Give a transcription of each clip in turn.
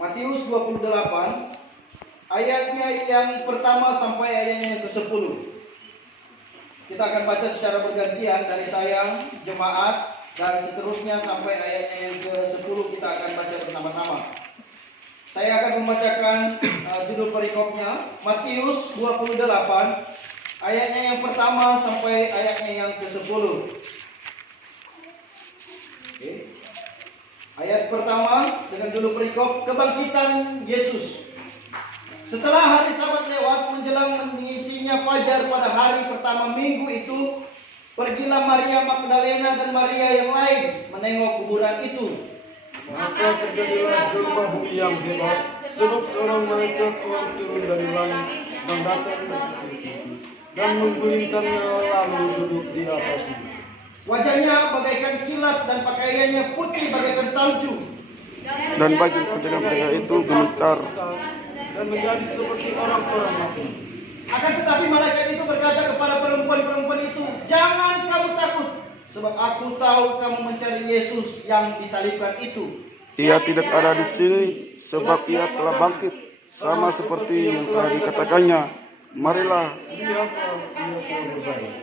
Matius 28 ayatnya yang pertama sampai ayatnya yang ke-10. Kita akan baca secara bergantian dari saya, jemaat, dan seterusnya sampai ayatnya yang ke-10 kita akan baca bersama-sama. Saya akan membacakan judul perikopnya, Matius 28 ayatnya yang pertama sampai ayatnya yang ke-10. Ayat pertama dengan judul perikop Kebangkitan Yesus. Setelah hari Sabat lewat menjelang mengisinya fajar pada hari pertama minggu itu, pergilah Maria Magdalena dan Maria yang lain menengok kuburan itu. Maka terjadilah gempa bumi yang hebat, sebab seorang malaikat Tuhan turun dari langit mendatangi dan menggulingkannya lalu duduk di atasnya. Wajahnya bagaikan kilat dan pakaiannya putih bagaikan salju. Dan bagi penjaga-penjaga itu gemetar. Dan menjadi seperti orang-orang mati. Akan tetapi malaikat itu berkata kepada perempuan-perempuan itu, "Jangan kamu takut, sebab aku tahu kamu mencari Yesus yang disalibkan itu. Ia tidak ada di sini, sebab ia telah bangkit, sama seperti yang telah dikatakannya. Marilah, Lihatlah, ia telah berbalik.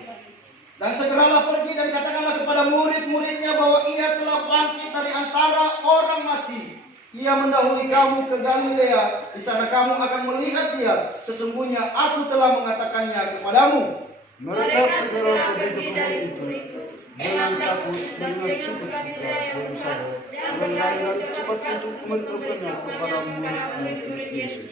Dan segeralah pergi dan katakanlah kepada murid-muridnya bahwa ia telah bangkit dari antara orang mati. Ia mendahului kamu ke Galilea, di sana kamu akan melihat dia. Sesungguhnya aku telah mengatakannya kepadamu." Mereka segera pergi ke tempat itu dengan takut, dengan sukacita dan sabar, dan lari cepat untuk menunjukkannya kepada murid-murid Yesus.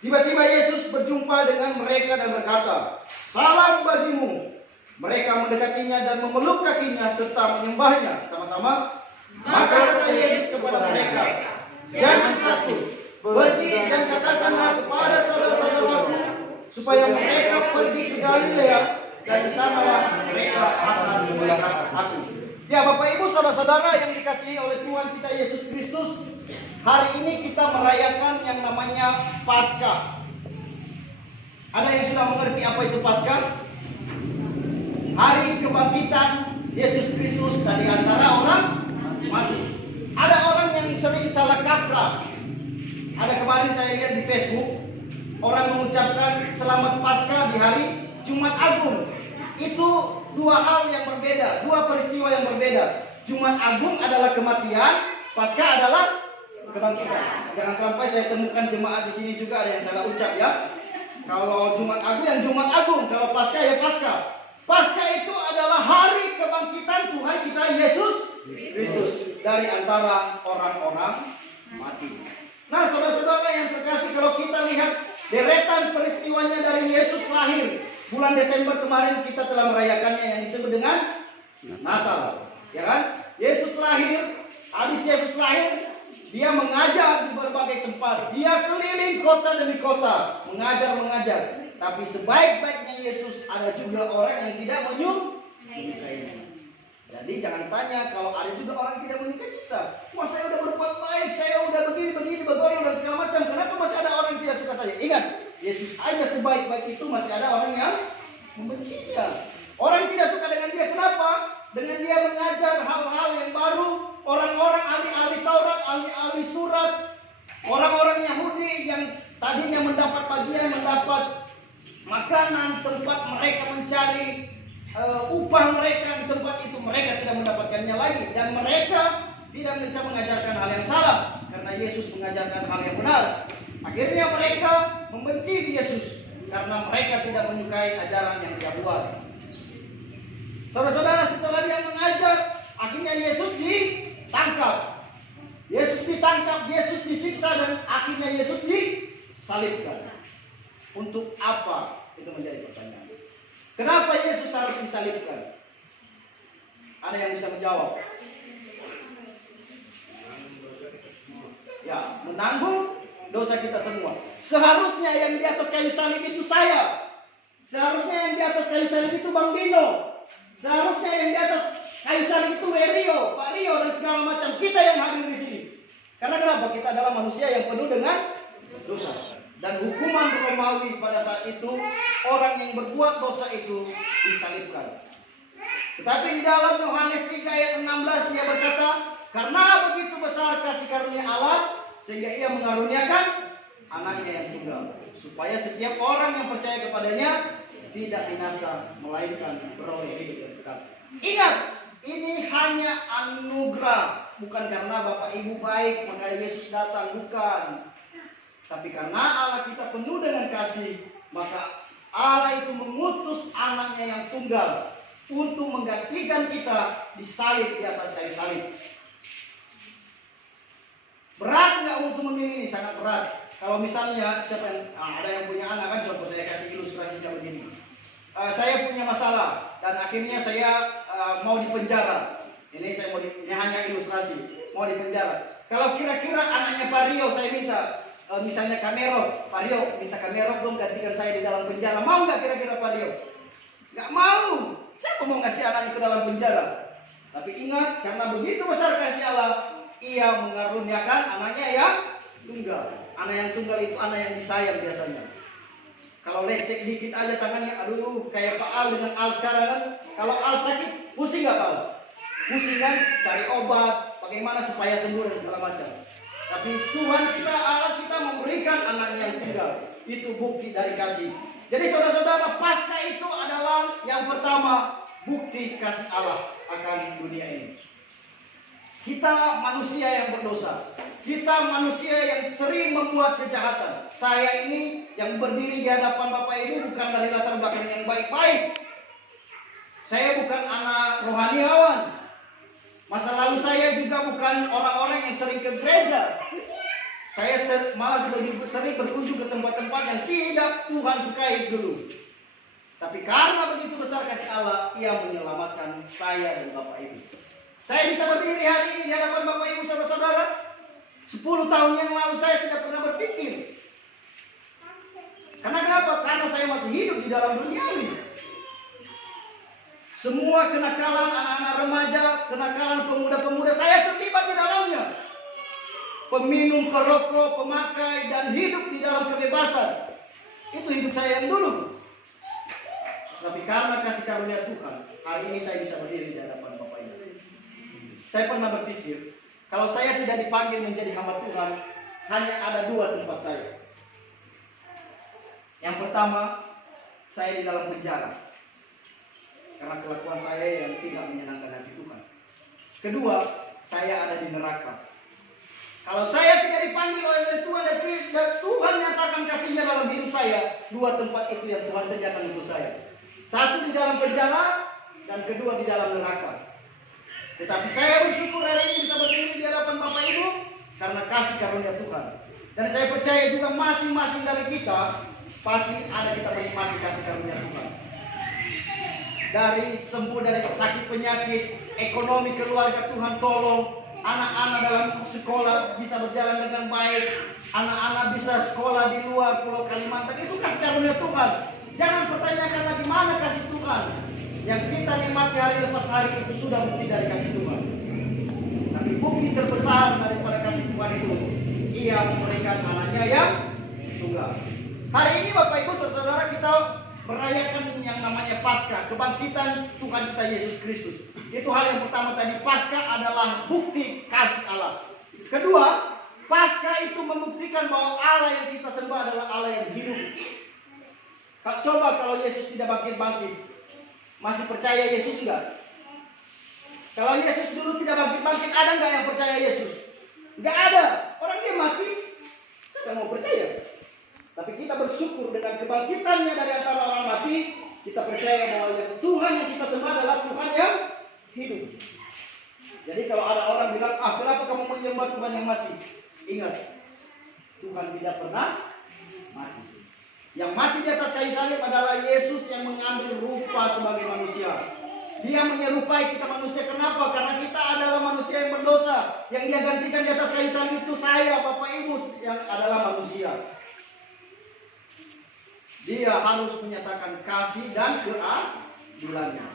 Tiba-tiba Yesus berjumpa dengan mereka dan berkata, "Salam bagimu." Mereka mendekatinya dan memeluk kakinya serta menyembahnya sama-sama. Maka kata Yesus kepada mereka, "Jangan takut, pergi dan katakanlah kepada saudara-saudaraku supaya mereka pergi ke Galilea, dan di sanalah mereka akan melihat aku." Ya, Bapak Ibu, saudara-saudara yang dikasihi oleh Tuhan kita Yesus Kristus, hari ini kita merayakan yang namanya Paskah. Ada yang sudah mengerti apa itu Paskah? Hari kebangkitan Yesus Kristus dari antara orang mati. Ada orang yang sering salah kaprah. Ada kemarin saya lihat di Facebook, orang mengucapkan selamat Paskah di hari Jumat Agung. Itu dua hal yang berbeda, dua peristiwa yang berbeda. Jumat Agung adalah kematian, Paskah adalah kebangkitan. Jangan sampai saya temukan jemaat di sini juga ada yang salah ucap ya. Kalau Jumat Agung yang Jumat Agung, kalau Paskah ya Paskah. Paskah itu adalah hari kebangkitan Tuhan kita Yesus Kristus dari antara orang-orang mati. Nah, saudara-saudara yang terkasih, kalau kita lihat deretan peristiwanya dari Yesus lahir, bulan Desember kemarin kita telah merayakannya yang disebut dengan Natal, ya kan? Yesus lahir, habis Yesus lahir, dia mengajar di berbagai tempat. Dia keliling kota demi kota, mengajar. Tapi sebaik-baiknya Yesus, ada juga orang yang tidak menyukainya. Jadi jangan tanya kalau ada juga orang yang tidak menyukai kita. Wah, saya udah berbuat baik, saya udah begini, bergolong dan segala macam. Kenapa masih ada orang yang tidak suka saya? Ingat, Yesus aja sebaik-baik itu masih ada orang yang membenci dia. Orang yang tidak suka dengan dia, kenapa? Dengan dia mengajar hal-hal yang baru. Orang-orang ahli-ahli Taurat, ahli-ahli surat, orang-orang Yahudi yang tadinya mendapat bagian, mendapat makanan, tempat mereka mencari upah mereka di tempat itu, mereka tidak mendapatkannya lagi, dan mereka tidak bisa mengajarkan hal yang salah karena Yesus mengajarkan hal yang benar. Akhirnya mereka membenci Yesus karena mereka tidak menyukai ajaran yang dia buat. Saudara-saudara, setelah dia mengajar, akhirnya Yesus ditangkap. Yesus disiksa, dan akhirnya Yesus disalibkan. Untuk apa? Itu menjadi pertanyaan. Kenapa Yesus harus disalibkan? Ada yang bisa menjawab? Ya, menanggung dosa kita semua. Seharusnya yang di atas kayu salib itu saya. Seharusnya yang di atas kayu salib itu Bang Dino. Seharusnya yang di atas kayu salib itu Rio, Pak Rio, dan segala macam. Kita yang hadir di sini. Karena kenapa? Kita adalah manusia yang penuh dengan dosa. Dan hukuman Romawi pada saat itu, orang yang berbuat dosa itu disalibkan. Tetapi di dalam Yohanes 3 ayat 16 dia berkata, "Karena begitu besar kasih karunia Allah, sehingga ia mengaruniakan anaknya yang tunggal, supaya setiap orang yang percaya kepadanya tidak binasa, melainkan beroleh hidup yang kekal. Ingat, ini hanya anugerah, bukan karena Bapak Ibu baik maka Yesus datang, bukan. Tapi karena Allah kita penuh dengan kasih, maka Allah itu mengutus anaknya yang tunggal untuk menggantikan kita disalib di atas kayu salib. Berat nggak untuk memilih ini? Sangat berat. Kalau misalnya siapa yang ada yang punya anak, kan contoh saya kasih ilustrasinya begini. Saya punya masalah dan akhirnya saya mau dipenjara. Ini saya ini hanya ilustrasi, mau dipenjara. Kalau kira-kira anaknya Pak Rio saya minta, misalnya Kamero, Pak Rio minta Kamero dong gantikan saya di dalam penjara, mau nggak kira-kira Pak Rio? Nggak mau. Siapa mau ngasih anaknya ke dalam penjara? Tapi ingat, karena begitu besar kasih Allah, ia mengaruniakan anaknya yang tunggal. Anak yang tunggal itu anak yang disayang biasanya. Kalau lecek dikit aja tangannya, aduh kayak Pak Al dengan Al sekarang kan. Kalau Al sakit, pusing nggak Pak Al? Pusing kan, cari obat, bagaimana supaya sembuh dan segala macam. Tapi Tuhan kita, Allah kita memberikan anaknya yang tunggal. Itu bukti dari kasih. Jadi saudara-saudara, Paskah itu adalah yang pertama bukti kasih Allah akan dunia ini. Kita manusia yang berdosa. Kita manusia yang sering membuat kejahatan. Saya ini yang berdiri di hadapan Bapak Ibu bukan dari latar belakang yang baik-baik. Saya bukan anak rohaniawan. Masa lalu saya juga bukan orang-orang yang sering ke gereja. Saya malah sering berkunjung ke tempat-tempat yang tidak Tuhan sukai dulu. Tapi karena begitu besar kasih Allah, ia menyelamatkan saya dan Bapak Ibu. Saya bisa berdiri hari ini di hadapan Bapak Ibu saudara-saudara. 10 tahun yang lalu saya tidak pernah berpikir. Karena kenapa? Karena saya masih hidup di dalam dunia ini. Semua kenakalan anak-anak remaja, kenakalan pemuda-pemuda, saya terlibat di dalamnya. Peminum, perokok, pemakai, dan hidup di dalam kebebasan. Itu hidup saya yang dulu. Tapi karena kasih karunia Tuhan, hari ini saya bisa berdiri di hadapan Bapak Ibu. Saya pernah berpikir, kalau saya tidak dipanggil menjadi hamba Tuhan, hanya ada 2 tempat saya. Yang pertama, saya di dalam penjara. Karena kelakuan saya yang tidak menyenangkan hati Tuhan. Kedua, saya ada di neraka. Kalau saya tidak dipanggil oleh Tuhan dan Tuhan nyatakan kasihnya dalam hidup saya, 2 tempat itu yang Tuhan sediakan untuk saya. Satu di dalam penjara, dan kedua di dalam neraka. Tetapi saya bersyukur hari ini bisa berdiri di hadapan Bapak Ibu karena kasih karunia Tuhan. Dan saya percaya juga masing-masing dari kita pasti ada kita menikmati kasih karunia Tuhan. Dari sembuh dari sakit penyakit, ekonomi keluarga Tuhan tolong, anak-anak dalam sekolah bisa berjalan dengan baik, anak-anak bisa sekolah di luar Pulau Kalimantan, itu kasih karunia Tuhan. Jangan pertanyakan lagi mana kasih Tuhan. Yang kita nikmati hari lepas hari itu sudah bukti dari kasih Tuhan. Tapi bukti terbesar daripada kasih Tuhan itu, ia memberikan anaknya yang tunggal. Hari ini Bapak Ibu saudara kita merayakan yang namanya Paskah, kebangkitan Tuhan kita Yesus Kristus. Itu hal yang pertama tadi, Paskah adalah bukti kasih Allah. Kedua, Paskah itu membuktikan bahwa Allah yang kita sembah adalah Allah yang hidup. Coba kalau Yesus tidak bangkit-bangkit, masih percaya Yesus enggak? Kalau Yesus dulu tidak bangkit-bangkit, ada enggak yang percaya Yesus? Enggak ada. Orang dia mati, siapa mau percaya? Tapi kita bersyukur dengan kebangkitannya dari antara orang mati, kita percaya bahwa Tuhan yang kita sembah adalah Tuhan yang hidup. Jadi kalau ada orang bilang, kenapa kamu menyembah Tuhan yang mati? Ingat, Tuhan tidak pernah mati. Yang mati di atas kayu salib adalah Yesus yang mengambil rupa sebagai manusia. Dia menyerupai kita manusia. Kenapa? Karena kita adalah manusia yang berdosa. Yang dia gantikan di atas kayu salib itu saya, Bapak Ibu, yang adalah manusia. Dia harus menyatakan kasih dan keadilannya.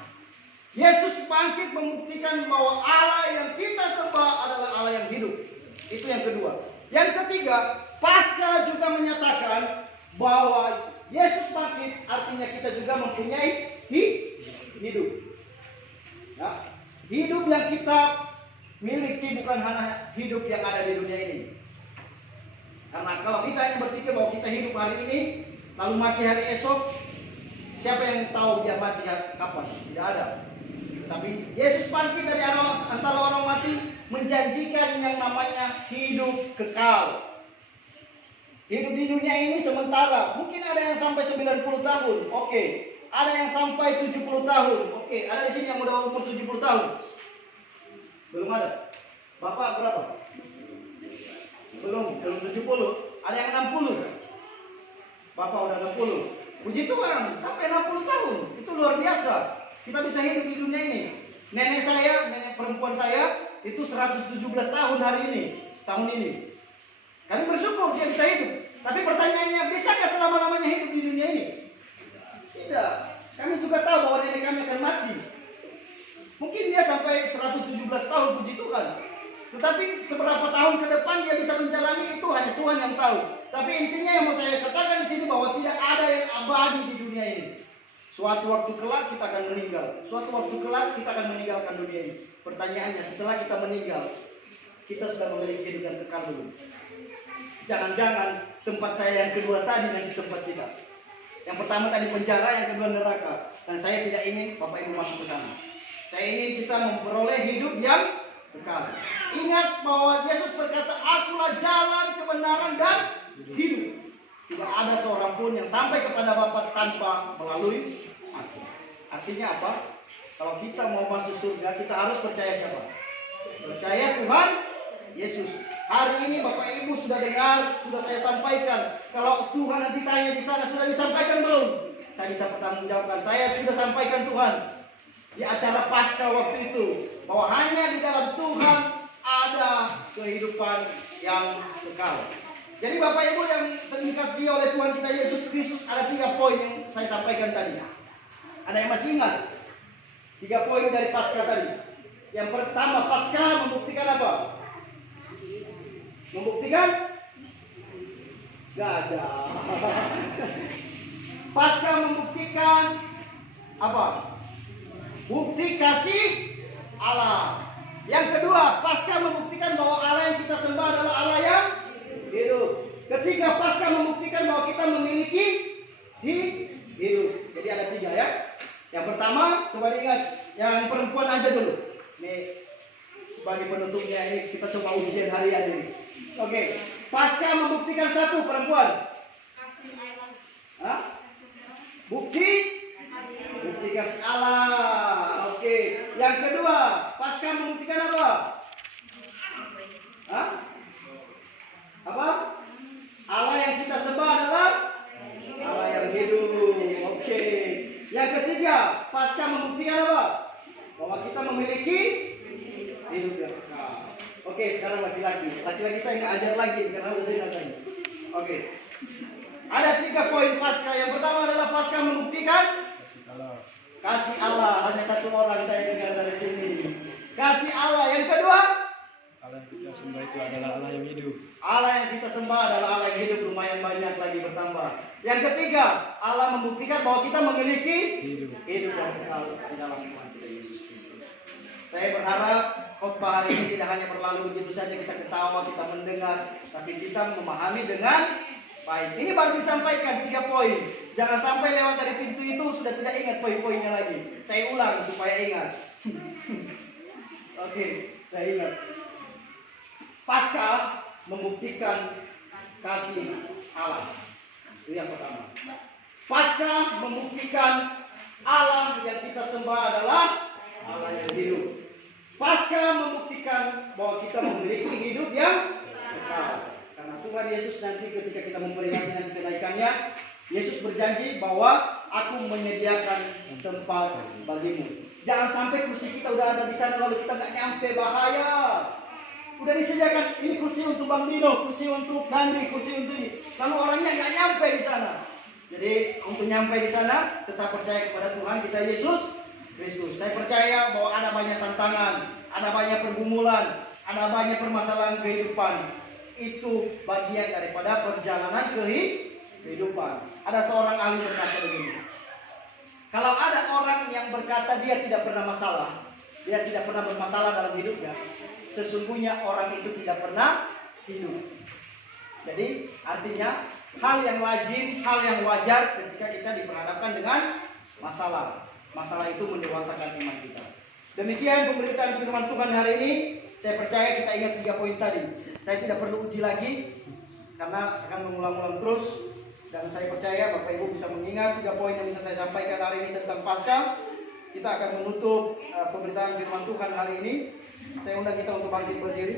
Yesus bangkit membuktikan bahwa Allah yang kita sembah adalah Allah yang hidup. Itu yang kedua. Yang ketiga, Paskah juga menyatakan bahwa Yesus bangkit, artinya kita juga mempunyai hidup. Ya, hidup yang kita miliki bukan hanya hidup yang ada di dunia ini. Karena kalau kita hanya berpikir bahwa kita hidup hari ini, lalu mati hari esok, siapa yang tahu dia mati kapan? Tidak ada. Tapi Yesus bangkit dari antara orang mati, menjanjikan yang namanya hidup kekal. Hidup di dunia ini sementara. Mungkin ada yang sampai 90 tahun. Oke. Ada yang sampai 70 tahun. Oke. Ada di sini yang udah umur 70 tahun. Belum ada. Bapak berapa? Belum 70. Ada yang 60. Bapak udah 60. Puji Tuhan, sampai 60 tahun. Itu luar biasa. Kita bisa hidup di dunia ini. Nenek saya, nenek perempuan saya itu 117 tahun hari ini, tahun ini. Kami bersyukur dia bisa hidup. Tapi pertanyaannya, bisakah selama-lamanya hidup di dunia ini? Tidak. Kami juga tahu bahwa nenek kami akan mati. Mungkin dia sampai 117 tahun, puji Tuhan. Tetapi seberapa tahun ke depan dia bisa menjalani itu hanya Tuhan yang tahu. Tapi intinya yang mau saya katakan di sini bahwa tidak ada yang abadi di dunia ini. Suatu waktu kelak kita akan meninggal. Suatu waktu kelak kita akan meninggalkan dunia ini. Pertanyaannya, setelah kita meninggal, kita sudah memiliki hidup yang kekal dulu. Jangan-jangan tempat saya yang kedua tadi nanti tempat kita. Yang pertama tadi penjara, yang kedua neraka. Dan saya tidak ingin Bapak Ibu masuk ke sana. Saya ingin kita memperoleh hidup yang kekal. Ingat bahwa Yesus berkata, akulah jalan, kebenaran, dan hidup. Tidak ada seorang pun yang sampai kepada Bapa tanpa melalui aku. Artinya apa? Kalau kita mau masuk surga, kita harus percaya siapa? Percaya Tuhan Yesus. Hari ini Bapak Ibu sudah dengar, sudah saya sampaikan. Kalau Tuhan nanti tanya di sana, sudah disampaikan belum? Saya bisa bertanggungjawabkan. Saya sudah sampaikan Tuhan di acara Paskah waktu itu, bahwa hanya di dalam Tuhan ada kehidupan yang kekal. Jadi Bapak Ibu yang terkasih oleh Tuhan kita Yesus Kristus, ada 3 poin yang saya sampaikan tadi. Ada yang masih ingat? 3 poin dari Paskah tadi. Yang pertama, Paskah membuktikan apa? Membuktikan gajah. Paskah membuktikan apa? Bukti kasih Allah. Yang kedua, Paskah membuktikan bahwa Allah yang kita sembah adalah Allah yang hidup. Ketiga, Paskah membuktikan bahwa kita memiliki hidup. Jadi ada 3 ya. Yang pertama, coba diingat, yang perempuan aja dulu. Nih, sebagai penutupnya ini kita coba ujian harian ini. Oke, Paskah membuktikan 1, perempuan. Hah? Bukti kasih Allah. Oke. Yang kedua, Paskah membuktikan apa? Hah? Apa? Allah yang kita sembah adalah Allah yang hidup. Oke. Yang ketiga, Paskah membuktikan apa? Bahwa kita memiliki hidup yang kekal. Oke, sekarang laki-laki. Laki-laki saya nggak ajar lagi karena udah dengar tadi. Oke. Ada 3 poin Paskah. Yang pertama adalah Paskah membuktikan kasih Allah. Hanya 1 orang saya dengar dari sini. Kasih Allah. Yang kedua, Allah yang kita sembah itu adalah Allah yang hidup. Allah yang kita sembah adalah Allah yang hidup, lumayan banyak lagi bertambah. Yang ketiga, Allah membuktikan bahwa kita memiliki hidup yang kekal di dalam Tuhan kita Yesus Kristus. Saya berharap khotbah hari ini tidak hanya berlalu begitu saja kita ketawa, kita mendengar, tapi kita memahami dengan baik. Ini baru disampaikan 3 poin. Jangan sampai lewat dari pintu itu sudah tidak ingat poin-poinnya lagi. Saya ulang supaya ingat. Oke, saya ingat. Paskah membuktikan kasih Allah. Itu yang pertama. Paskah membuktikan Allah yang kita sembah adalah Allah yang hidup. Paskah membuktikan bahwa kita memiliki hidup yang kekal. Karena Tuhan Yesus nanti ketika kita memperingati nanti kenaikannya, Yesus berjanji bahwa aku menyediakan tempat bagimu. Jangan sampai kursi kita udah ada di sana lalu kita nggak nyampe, bahaya. Udah disediakan ini kursi untuk Bang Dino, kursi untuk Nandi, kursi untuk ini. Lalu orangnya nggak nyampe di sana. Jadi untuk nyampe di sana tetap percaya kepada Tuhan kita Yesus Kristus. Saya percaya bahwa ada banyak tantangan, ada banyak pergumulan, ada banyak permasalahan kehidupan. Itu bagian daripada perjalanan kehidupan. Ada seorang ahli berkata begini. Kalau ada orang yang berkata dia tidak pernah masalah, dia tidak pernah bermasalah dalam hidupnya, sesungguhnya orang itu tidak pernah hidup. Jadi artinya hal yang lazim, hal yang wajar ketika kita diperhadapkan dengan masalah. Masalah itu mendewasakan iman kita. Demikian pemberitaan firman Tuhan hari ini. Saya percaya kita ingat 3 poin tadi. Saya tidak perlu uji lagi karena akan mengulang-ulang terus. Dan saya percaya Bapak Ibu bisa mengingat 3 poin yang bisa saya sampaikan hari ini tentang Paskah. Kita akan menutup pemberitaan firman Tuhan hari ini. Saya undang kita untuk bangkit berdiri.